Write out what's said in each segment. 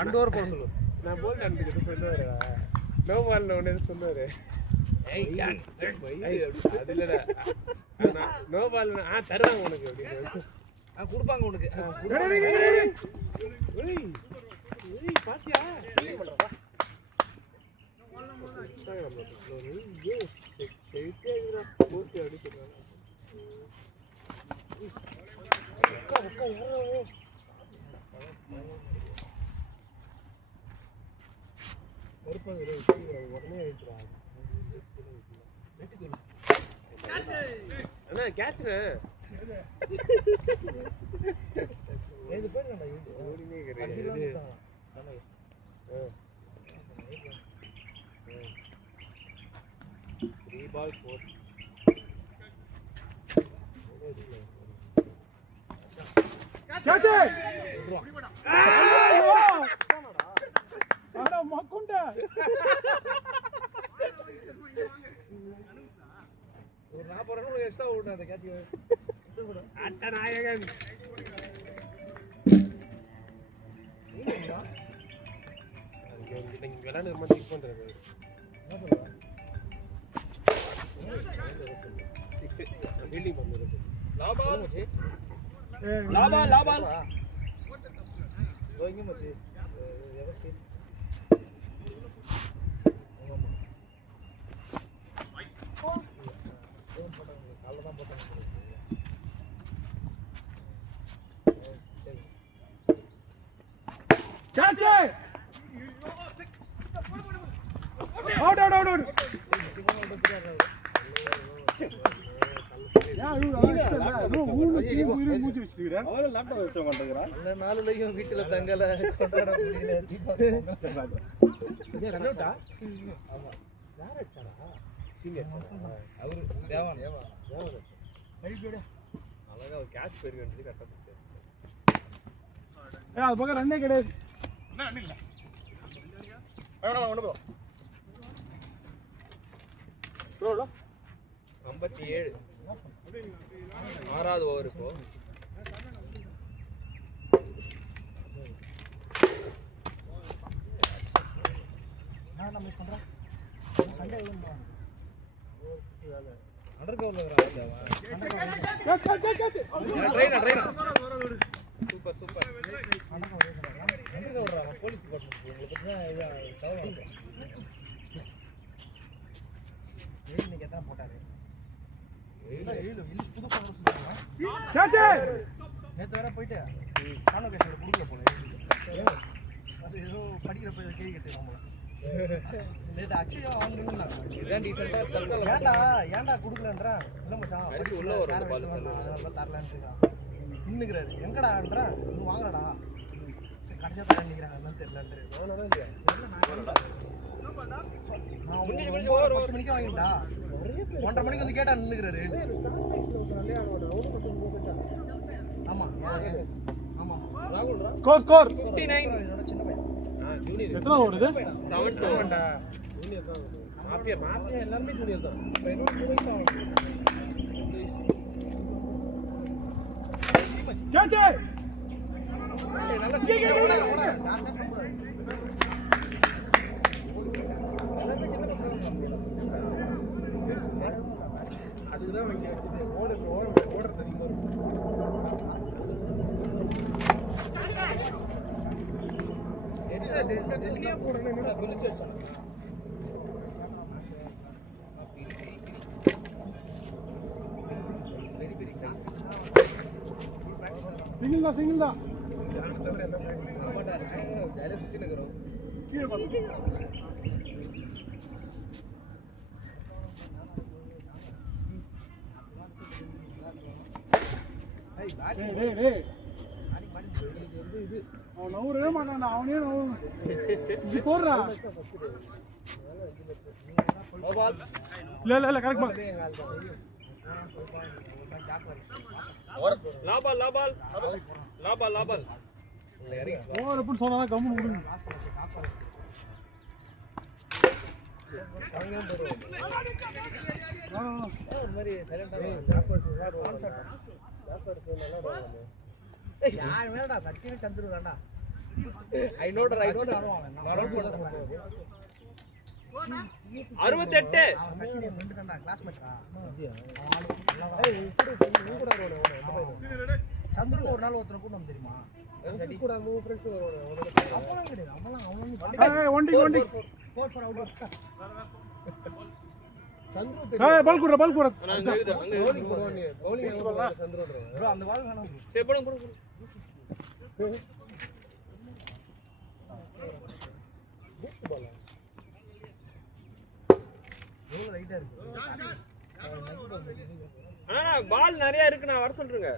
1 over போட சொல்லு. நான் போல் அனுப்பிட்டு சொல்லுவாரு. நோ பால் ஒன்னு சொல்லுவாரு. அது இல்லடா. நோ பால் தருவாங்க உனக்கு அப்படின்னு. கொடுப்பாங்க உனக்கு. பாத்தியா அண்ணா கேட்ச்ண்ணே இது போயிடலாம்டா இது. ஓடினே கிடையாது. 3 ball 4. கேட்ச் அட மக்குண்டா ஒரு 40 ரன் எக்ஸ்ட்ரா ஓடுனா அந்த கேட்ச் அட்ட நாயகன் இங்க விளையாண்டு ரொம்ப திக் பண்றாரு. என்ன சொல்றா? ஃபீல்டிங் பண்ணுறது. லாபால் லாபால் கோயிங் மச்சி. எவசி ஆமா. கால்ல தான் போட்டாங்க. கேட்ச் அவுட் நாலுலையும் வீட்டுல தங்கல கொண்டாட முடியல. அவரு தேவான் அழகா ஒரு கேட்ச் பெரிய கரெக்டா அது பக்கம் ரன்னே கிடையாது. 57 6வது ஓவர் இப்போ. அண்டர் கவர்ல சூப்பர் அண்டர் கவர் போலீஸ் இன்னைக்கு எத்தனை போட்டாரு? நேற்று வேற போயிட்டு கான்வொகேஷன் கொடுக்கல போல. அது ஏதோ படிக்கிறப்ப கேள்வி கேட்டு நம்மள நேற்று அச்சையோ வாங்கணும்னா ஏன்டா கொடுக்கலன்றேன். இல்லை மச்சான் படிச்சு உள்ள அதெல்லாம் தரலான்ட்டு நின்னுக்கிறாரு. எங்கடான்றேன் இன்னும் வாங்கடா கடைசியாக தர நிற்கிறாங்க என்னன்னு தெரியலன்ட்டு. நான் 10 மணிக்கு வாங்கிட்டா 1:30 மணிக்கு வந்து கேட்டா நின்னுக்கிறாரு. ஆமா ஸ்கோர் 59. என்னோட சின்ன பையன் எத்தனை ஓடுது? 7-2 ஜூனியர் தான். மாஃபியா எல்லாரும் ஜூனியர் தான். கேட்ச் அதுதான் இங்க வச்சது. ஓடுறது அதிகமா இருக்கும். டெல்லியா போறேன்னு விழிச்சு வச்சாங்க. சிங்கிள் தான் அவன் நவுறவே மாட்டான். அவனே இப்படி போடுறா. இல்ல கரெக்ட் பால். லாபால் ஓவர் எப்படி சொன்னா கம்மு விடுங்க. யார் மேலடா சச்சின் சந்துருதாண்டா I know that. நான் போட 68 கிளாஸ் மேட்ரா சந்திரன் ஒரு நாள் ஒருத்தனை கூட்டம் தெரியுமா கூட மூணு ஃப்ரெண்ட்ஸ் வருவாங்க அப்பலாம் கிடையாது அவலாம் ஒண்டி 4 for out சந்திரன் பால் குடுற அங்க பவுலிங் சந்திரன் ப்ரோ அந்த பால் வேணாம் சரி போடு எவ்வளவு ரைட்டா இருக்கு அண்ணா பால் நிறைய இருக்கு நான் வர சொல்றேங்க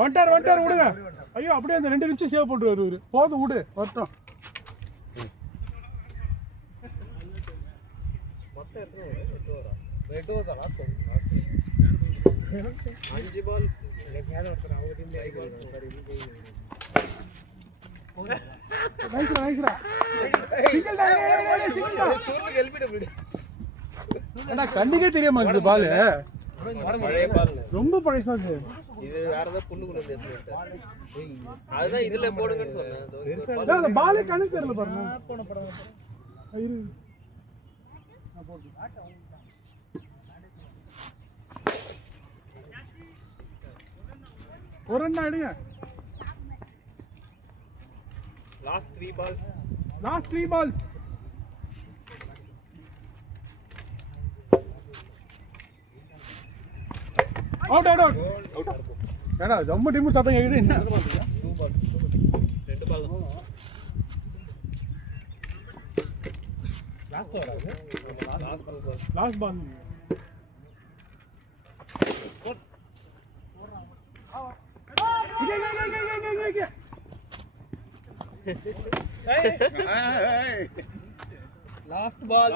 வந்துட்டார் விடுங்க ஐயோ அப்படியே அந்த 2 நிமிஷம் சேவ் பண்றாரு இவரு போதும் விடு வரட்டும் மொத்தம் எத்தனை வரும் 8 ஓவர் தான் லாஸ்ட் 5 பால் யாரோ ஒருத்தர் அவங்க டீம்ல ஆயிடுறாங்க சரி நைஸ்ரா சிங்கிள் சூர்லுக்கு எல்பிடபிள்யூ அண்ணா கண்ணுக்கே தெரியாம இந்த பால் பழைய பால் ரொம்ப பழையசாது இது வேற ஏதாவது புண்ணுக்குள்ள இருந்து அதுதான் இதுல போடுங்கன்னு சொன்னேன் அந்த பாலே கணக்கு தெரியல பாருங்க போன படம் இரு ஒரு ரன் ஆயிடுங்க லாஸ்ட் 3 balls அவுட் ஏடா ஜம்மு டீம் சத்தம் கேக்குது என்ன 2 balls 2 ball last over last ball last ball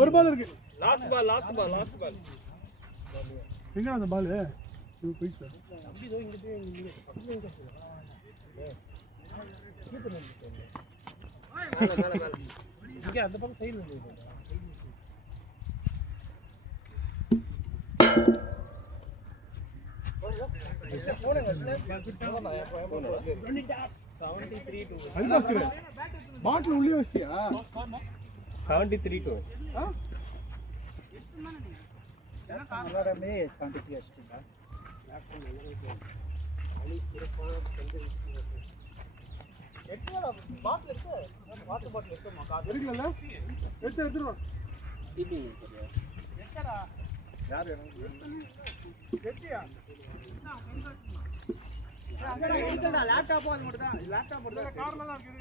ஒரு பால் இருக்கு லாஸ்ட் பால் எங்க அந்த பால் போயிட்டு இங்க அந்த பக்கம் சைடுல இருக்கு பாட்டில் உள்ளே வச்சிட்டியா 73 to இருக்குல்ல எடுத்துருவா லேப்டாப் அது மட்டும் தான் லேப்டாப் மட்டும் தான் கார்ல தான் இருக்கு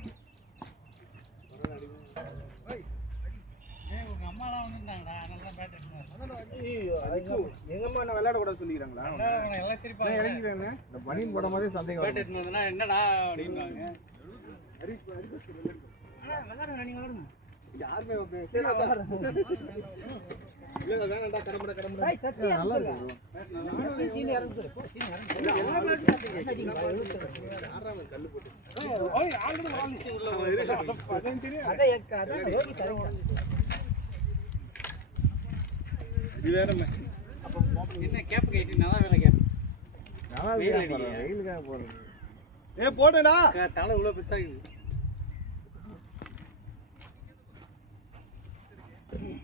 உங்க அம்மா எல்லாம் வந்திருந்தாங்கடா நல்லா பேட் எடுத்தாங்க எங்க அம்மா என்ன விளையாட கூட சொல்லிக்கிறாங்களா எல்லாம் சிரிப்பா இறங்கிட்டாங்க இந்த பனின் போட மாதிரி சந்தேகம் பேட் எடுத்ததுனா என்னடா அப்படின்றாங்க விளையாடுங்க நீங்க விளையாடுங்க யாருமே சரி சார் இல்ல வேணாம்டா கடம்பட நல்லா இருக்கு சீன் இறங்கு சீன் இறங்கு எல்லா பேட்டும் ஆறாவது கல்லு போட்டு ஓய் ஆல்ரெடி வாலிஸ் உள்ள இருக்கு அதான் தெரியும் அதான் யோகி தரங்க இது வேறமே அப்ப என்ன கேப் கேட்டி நல்லா வேலை கேப் நல்லா வெயிலுக்காக போறேன் ஏய் போடுடா தலை இவ்வளவு பெருசா இருக்குது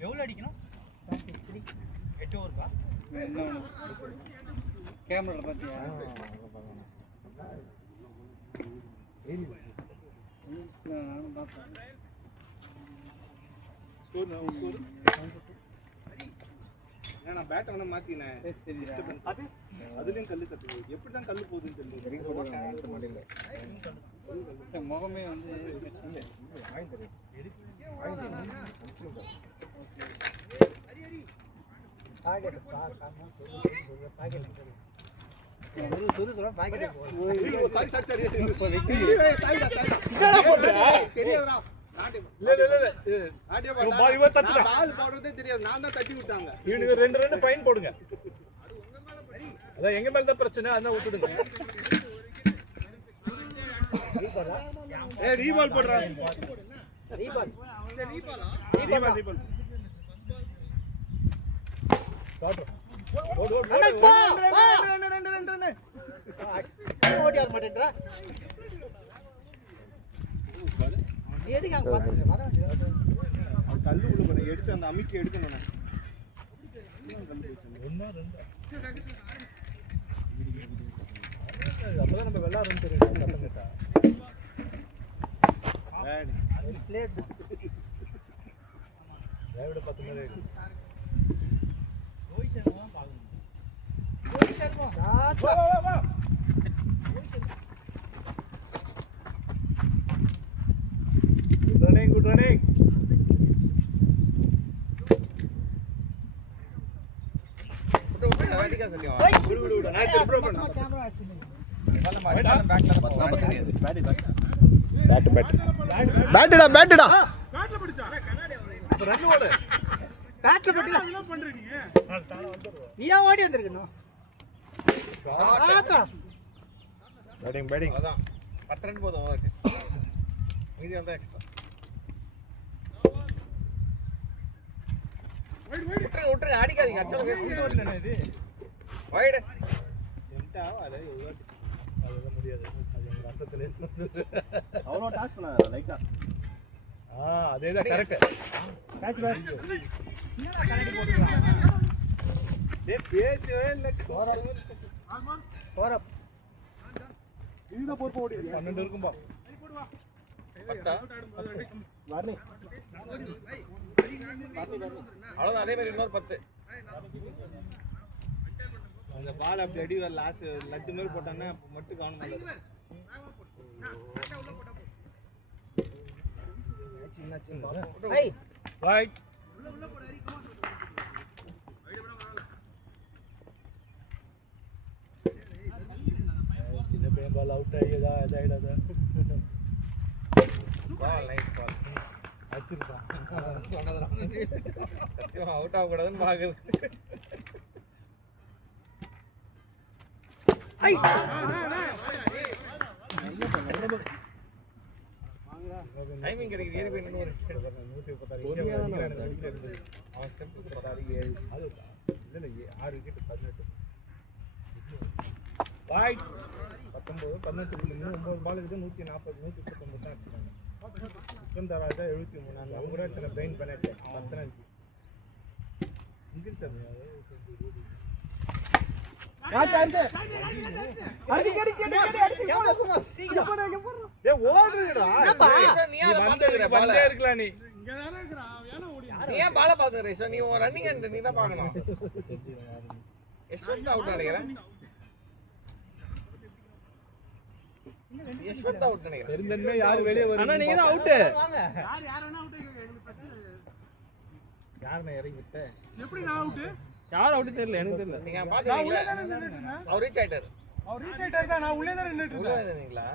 எவ்வளவு அடிக்கணும் 8 ஓவர் பா கேமரால பாத்தியா நான் பார்த்தேன் ஸ்கோர் நான் பேட் அவன மாத்தினேன் அது அதுலயும் கல்லு தட்டு எப்படி தான் கல்லு போகுதுன்னு தெரியல முகமே வந்து வாங்கி தரேன் பாக்கெட் பாக்கெட் பாக்கெட் தெரியாதுடா ரெண்டு ஃபைன் போடுங்க அதான் எங்க மேல தான் பிரச்சனை அதான் விட்டுடுங்க ரீபால் போடுறா ரீபால் ஓடி வர மாட்டேன்றா எதுக்கு அங்க பாத்துட்டு வர வேண்டியது கல்லு உள்ள போறேன் எடுத்து அந்த அமிக்கி எடுக்கணும் அப்பதான் நம்ம வெள்ளாரம் தெரியும் பிளேட் விட 10 மணி ஆயிடுச்சு Good running. பேட்டுடா பேட்டுடா பேட்ல பிடிச்சா ரன் ஓடு. பேட்ல போட்டு என்ன பண்ற நீ நீயா ஓடி வந்திருக்கணும் பேட்டிங் அதான் 10 ரன் போதும் ஓவருக்கு மீதி வந்தா எக்ஸ்ட்ரா விட்டுருங்க அடிக்காதீங்க அடிச்சாலும் வேஸ்ட் ஓடலண்ணே இது. வைடு என்டா அது அதெல்லாம் முடியாது. அது எங்க அர்த்தத்திலே. அவ்வளோ டாஸ் பண்ண லைட்டா அதேதான் கரெக்ட். கேட்ச் பேக் டேய் பேசவே இல்ல. போறப் இதுதான் பொறுப்பு ஓடி 12 இருக்கும்பா. 10 வரனே அவ்வளவுதான் அதே மாதிரி இன்னொரு 10 அந்த பால் அப்படி அடி வர லாஸ்ட் லட்டு மாதிரி போட்டானே அப்ப மட்டும் காண முடியல. ஏய் ரைட். சின்ன பையன் பால் அவுட் ஆகியதா அதாயிடாதா பால் நைஸ் பால் அடிச்சிருக்கான். அவுட் ஆக கூடாதுன்னு பாக்குது டைமிங் கிடைக்குது ஏறி போய் இன்னொரு 136 அடிக்கிறது. அவன் ஸ்டெப் 7 அது இல்ல 6 விக்கெட் 18. ரைட் 19 18 9 பால் இருக்கு 140 139 தான் அடிச்சாங்க. சுந்தராஜா 73 அந்த அவங்க கூட இத்தனை பிரெயின் பண்ணிட்டு 15 இங்கிலீஷ் சார் பால் இருக்கலாம் நீ இங்கதானே இருக்கறான் வேணா ஓடி நீ ஏன் பால பாத்துற ரேஷா நீ ரன்னிங் அண்ட் நீ தான் பார்க்கணும் யஷ்வந்த் அவுட் நினைக்கிறேன் யஷ்வந்த் அவுட் நினைக்கிறேன் தெரிஞ்சனே யார் வெளிய வர அண்ணா நீங்க தான் அவுட் யார் வேணா அவுட் எங்களுக்கு பிரச்சனை இல்ல யாரன இறங்கி விட்ட எப்படி நான் அவுட் யார் அவுட் தெரியல எனக்கு தெரியல நீங்க நான் பாத்தீங்களா உள்ளே தான் நின்னுட்டு இருந்தேன் அவர் ரீச் ஆயிட்டாரு அவர் ரீச் ஆயிட்டாரு நான் உள்ளே தான் நின்னுட்டு உள்ள இருந்தேன் இருந்தீங்களா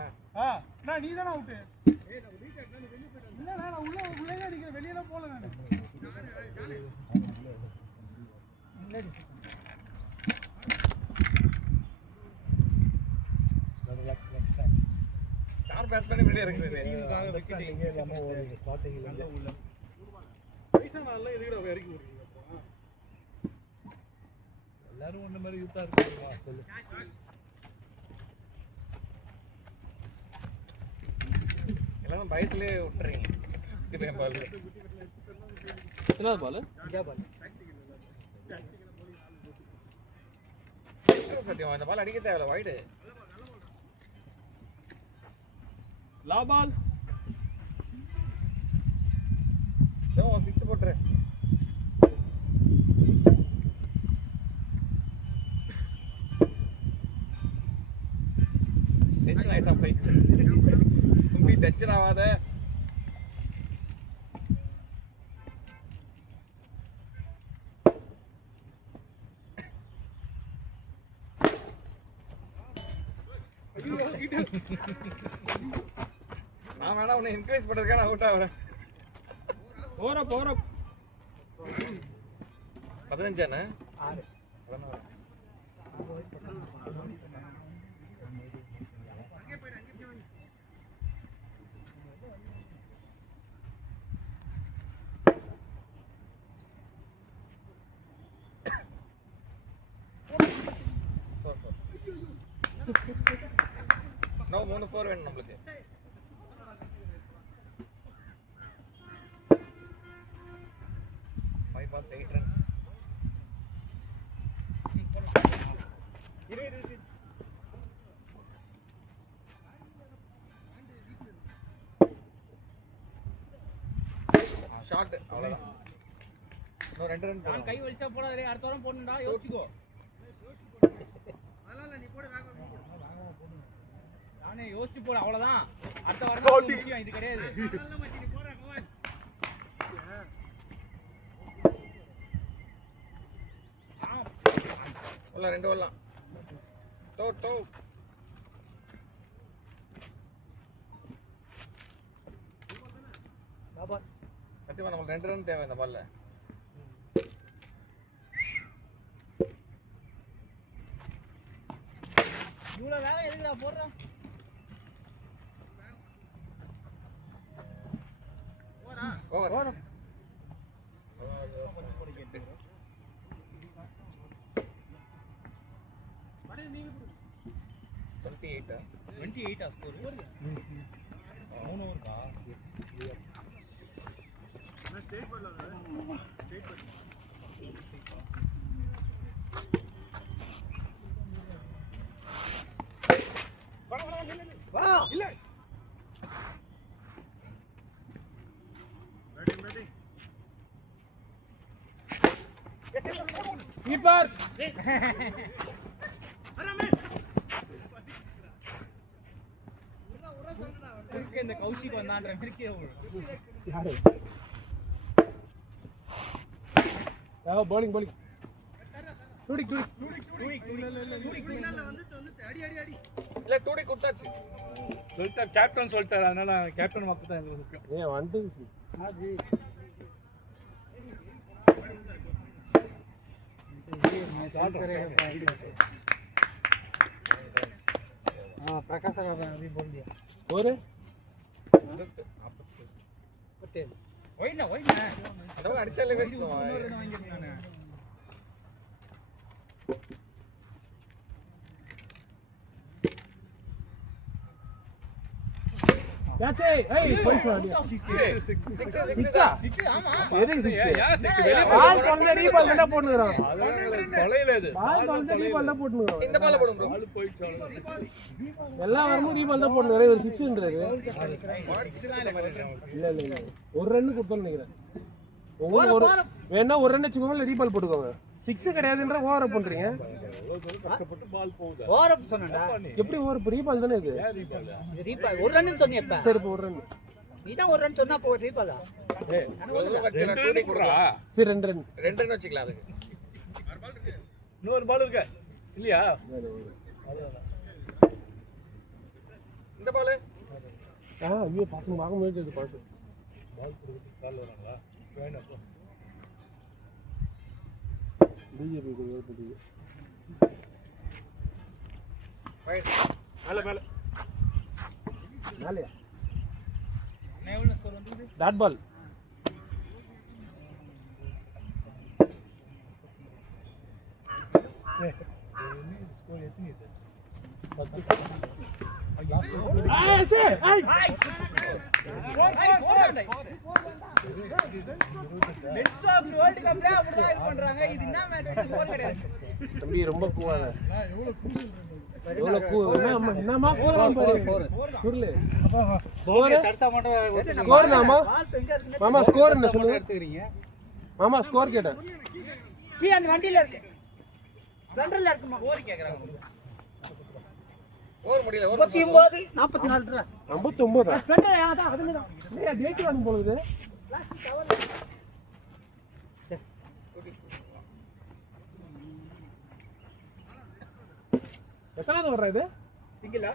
நான் நீ தான அவுட் இல்ல நான் உள்ளே தான் நிக்கிறேன் வெளியில போல நான் யார் பேஸ் பண்ணி வெளிய இருக்குது டீமுக்காக விக்கெட் இங்க இல்லாம ஓடுங்க ஸ்டார்டிங்ல இருந்து உள்ள பைசா நல்லா எதுக்குடா இறக்கி விடுறீங்க அப்போ எல்லாரும் ஒண்ணு மாதிரி யூத்தா இருக்காங்க சொல்லு எல்லாரும் பயத்திலே விட்டுறீங்க இது பால் எத்தனை பால் இஜா பால் சத்தியம் இந்த பால் அடிக்க தேவையில்ல வைடு லா பால் ஏன் 6 போட்டுரு டென்ஷன் ஆயிட்டா போய் தும்பி டென்ஷன் ஆகாத நான் வேணா உன்னை என்கரேஜ் பண்றதுக்காக அவுட் ஆகுறேன் போற 15 அண்ணா 6 4 4 இன்னும் 3 4 வேணும் நம்மளுக்கு. 5 balls 8 runs. ஷாட் அவ்வளவுதான். இன்னும் 2 ரன். நான் கை வலிச்சா போடாதே, அடுத்த வாரம் போடணும்டா, யோசிச்சுக்கோ. நானே யோசிச்சு போட, அவ்வளவுதான். அடுத்த வாரம் தான் முக்கியம், இது கிடையாது. உள்ள 2 வரலாம். To to. சத்தியமா நமக்கு 2 ரன் தேவை இந்த பால்ல. இவ்வளவு வேகம் எதுக்குடா போடுறோம்? ஓவர். Eight 28 score. 3 ஓவர்க்கா? கீப்பர் இந்த கௌஷிக் வந்தான்ற மிர்க்கே யாரு bowling துடிக் இல்ல டூடி குட்டாச்சு. சொல்லிட்டார் கேப்டன் சொல்லிட்டார், அதனால கேப்டன் மட்டும் தான் எங்களுக்கு முக்கியம். ஏன் வந்து प्रकाश अभी बोल दिया और वही ना அதோ அடிச்சாலே வேஸ்ட் வாங்கிருக்கானே कैच है ए कोई शॉट 6 ஆமா எதுக்கு 6 பால் கொண்டே ரீபால் என்ன போடுறான் தொலைல இது பால் கொண்டே ரீபால் தான் போடுறான் இந்த பால்ல போடும் ப்ரோ. பால் போயிச்சு. எல்லா வரமும் ரீபால் தான் போடுறாரு ஒரு 6ன்றது இல்ல ஒரு ரன் கொடுத்தோம்னு நினைக்கிறேன். உங்களுக்கு ஒரு வேணா ஒரு ரன் வச்சுக்கோங்க, ரீபால் போட்டுக்கோங்க. 6 கிடையாதுன்ற ஓவர் பண்றீங்க. கஷ்டப்பட்டு பால் போகுது. ஓவர் அப் சொன்னடா. எப்படி ஓவர் ரீபால் தானே இது? இது ரீபால் ஒரு ரன் சொன்னியே இப்ப. சரி இப்போ ஒரு ரன். நீ தான் ஒரு ரன் சொன்னா போ ரீபாலா. டூடி குடுறா. சரி 2 ரன். 2 ரன் வச்சுக்கலாம் அதுக்கு. இன்னொரு பால் இருக்கு இல்லையா? இந்த பால் ஐயோ பாத்து வாங்க முடியாது பாத்து. பால் கொடுத்து கால் வராங்களா? வேணும் அப்போ. பிஜேபி க்கு ஏற்படுது. மேல மேல நாளையா நான் எவ்வளவு ஸ்கோர் வந்தது? Dot ball. ஸ்கோர் எத்தனை இது? 10. ऐसे आई பெட் ஸ்டாக்ஸ் வேர்ல்ட் கப்ல அப்படிதான் இது பண்றாங்க. இது என்ன மேட்ச் ஸ்கோர் கிடையாது. தம்பி ரொம்ப கூவாத எவ்வளவு என்னமா கூவாத பாரு குர்ல ஸ்கோர் தடுத்தா மட்டும் ஸ்கோர் நாமா பால் எங்க இருக்கு? மாமா ஸ்கோர் என்ன சொல்லுங்க எடுத்துக்கிறீங்க. மாமா ஸ்கோர் கேட்டேன். கீ அந்த வண்டியில இருக்கு. சென்டர்ல இருக்குமா? ஓரி கேக்குறாங்க. ஓவர் முடியல. 39 44 59 சென்டர் அதான் அதுல ஏய் டேட் வந்து போகுது. எத்தனாவது வர்ற இது? சிங்கிளா?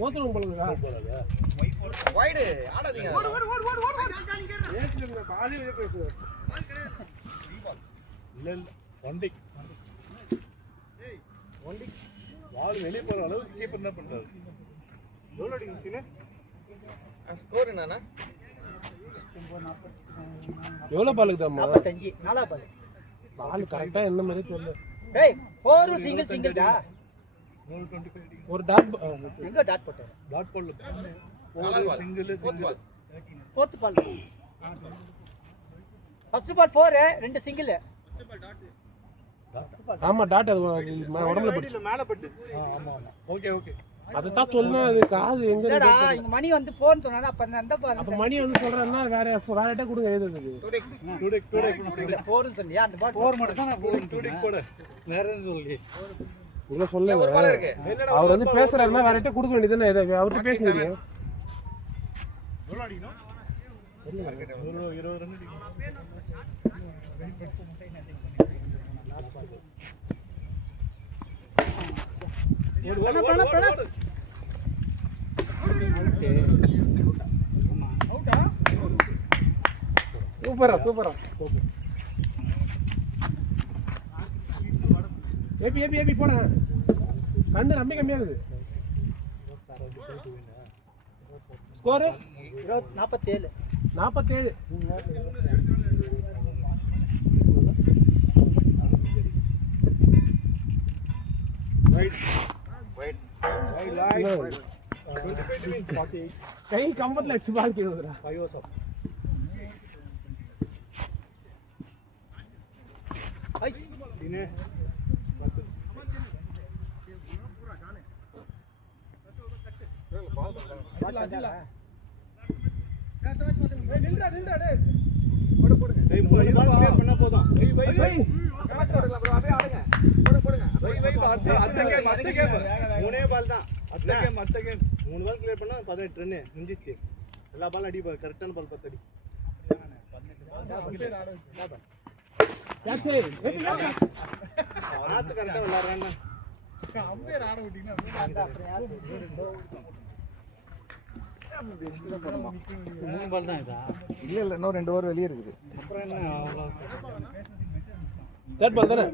மோத்தணும் போலுதா? வைடு ஆடாதீங்க. ஏத்துங்க காலையில பேசுற. இல்ல இல்ல ஒண்டி பால் வெளிய போற அளவுக்கு கீப்பர் என்ன பண்றாரு? எவ்வளவு அடிக்குதுல? ஸ்கோர் என்னன்னா எவ்வளவு பாலுக்கு தாமா? 45 நாலா பால். பால் கரெக்டா என்ன மாதிரி தெரியல. ஏய் 4 சிங்கிள் டா. ஒரு டாட் எங்க டாட் போட்டாரு? Dot ball single ball fourth ball. First ball 4 ரெண்டு சிங்கிள். ஆமா டாட் அது உடம்புல பட்டு மேல பட்டு. ஆமா ஆமா ஓகே ஓகே அதுதான் சொல்லணும். அது காது எங்க இல்லடா இங்க மணி வந்து போன் சொன்னானே அப்ப அந்த பால். அப்ப மணி வந்து சொல்றேன்னா வேறட்ட கொடுங்க எழுதுறது. டுடே 4 சொன்னியா அந்த பால் 4 மட்டும் தான் நான் போன் போடு வேற எதுவும் சொல்லி உங்களை சொல்ல ஒரு பால் இருக்கு. அவர் வந்து பேசுறாருன்னா வேறட்ட கொடுக்க வேண்டியதுன்னு அவர்கிட்ட பேசுறீங்க. எவ்வளவு அடிக்கணும்? 20 ரன் அடிக்கணும். சூப்பரா ஏபி போட கண்ணு ரொம்ப கம்மியா இருக்குது. ஸ்கோர் 47. கை கம்பத்துல அடிச்சு பால் கேக்குதுடா. 5 ஓவர்ஸ் ஆஃப் ஐ இனே எல்லா பாலும் அடி கரெக்டான பால் 10 அடி. கரெக்டா விளையாடுறாங்க. இல்ல இன்னும் 2 ஓவர் வெளியே இருக்குது. அப்புறம் என்ன அவ்வளோ தேர்ட் பால் தானே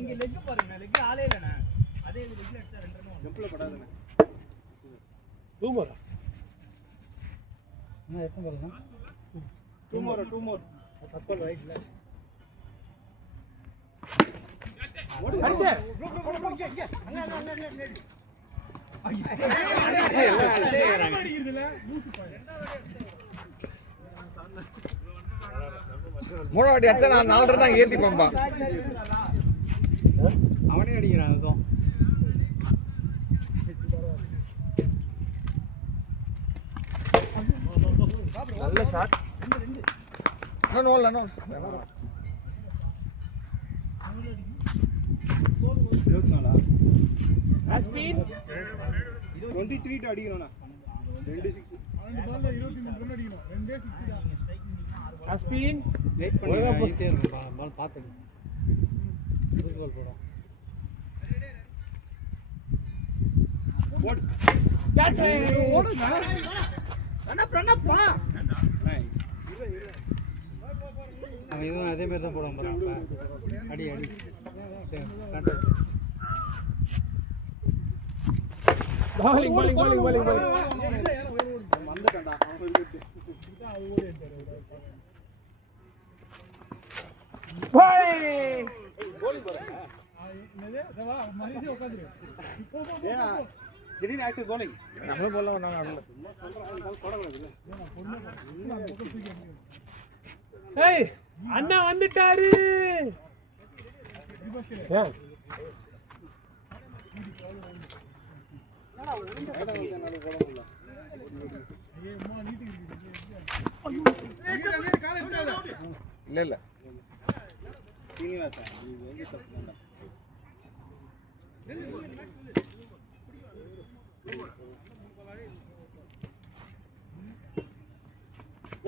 இங்க லெக் பாருங்க, லெக் ஆளே இல்லண்ணா. அதே லெக்ல அடிச்சா 2 ரன் ஜம்ப்ல படாதண்ணே. சூப்பரா நான் எப்ப வரணும்? 2 more ஃபர்ஸ்ட் பால் ரைட்ல அடிச்சே மூணாவடி அடிச்சா நான் 4 ரன் தான் ஏத்தி போம்பா. அவனே அடிக்கிறான் அதுவும். நல்ல ஷாட். நோ நோ 24 அஸ்பின் 23 ட்டு அடிக்கணும்னா 2 6 அஸ்பின் வெயிட் பண்ணு, ஈஸியா இருக்கும் பால் பாத்துடு. புஷ் பால் போடா. கேட்ச் ஓடுங்க. ரன் வா. அவன் இதுவும் அதே மாதிரி தான் போடுவான் பாரு. அடி சரி கரெக்ட் ஆச்சு. bowling வந்துட்டடா அவன் இருக்கு. கோல் போறேன். என்னது இதவா மரியாதை உட்கார்ந்து. ஏய் திடீர்னு ஆக்சுவல் bowling. நம்ம போலாம் நான் ஆடல. சும்மா சொல்றேன் போடக்கூடாது. ஏய் அண்ணா வந்துட்டாரு. ஏன் இல்ல சீனிவாசா இது வந்து தப்புடா.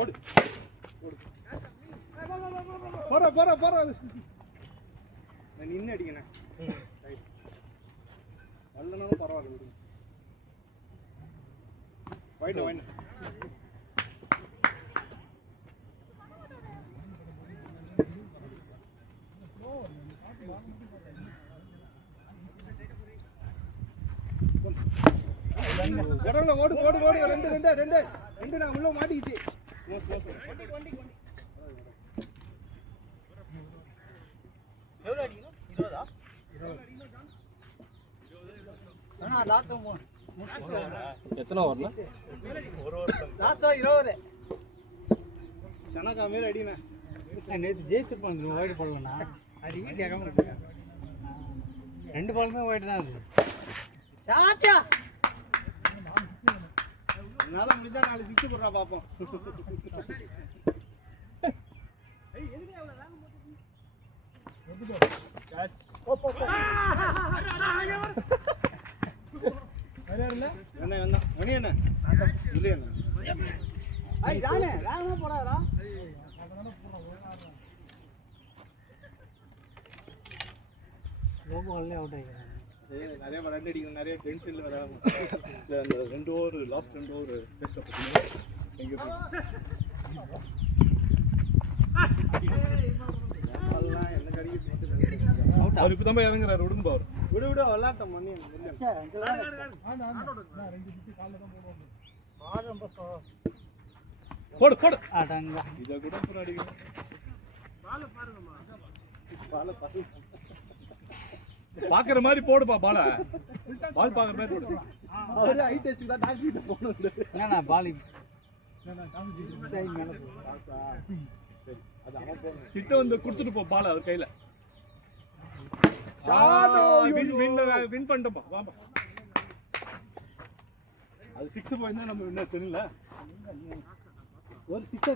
ஓடு போற நான் நின்னு அடிக்கணும். வல்லனாலும் பரவாயில்ல விடுங்க. வைட் கடவுள ஓடு ஓடு ஓடு ரெண்டு ரெண்டு ரெண்டு ரெண்டு நான் உள்ள மாட்டிக்கிச்சு எவ்வளவு அடிக்கணும் 20ஆ 20 அண்ணா லாஸ்ட் எத்தனை ஓவர்ல லாஸ்ட் 20 சனகா மேல அடினா நேத்து ஜெயிச்சிருப்பான் வைட் போடலனா அடியே கேட்காம இருக்காங்க ரெண்டு பாலுமே வைட் தான் அது ஷாட்டா நாளை முடிஞ்சா நாளை சிக்ஸ் போடுறா பாப்போம் நிறைய ரன் அடிக்கணும் நிறைய டென்ஷன்ல வராம அந்த 2 over last 2 over best opportunity எங்க அதெல்லாம் என்ன கடிக்கு மட்டும் அவர் இப்ப தான் இறங்குறாரு விடுங்க பாரு விடு விடு விளையாட்டம் பண்ணி போடு போடு அடங்க இத கூட புற அடிக்கும் பால பாருங்கம்மா பால பாரு பாக்குற மாதிரி போடுப்பா பால பால் பாக்குற மாதிரி போடு அவரே ஐ டெஸ்ட் தான் டாக்டர் கிட்ட போணும் என்னடா பால் என்னடா காமிச்சு சரி மேல பாசா சரி அது அவன் போணும் கிட்ட வந்து குடுத்துட்டு போ பால் அவர் கையில வின் பண்ணிட்டோம் வாப்பா அது 6 பாயிண்ட் தான் நம்ம என்ன தெரியல ஒரு 6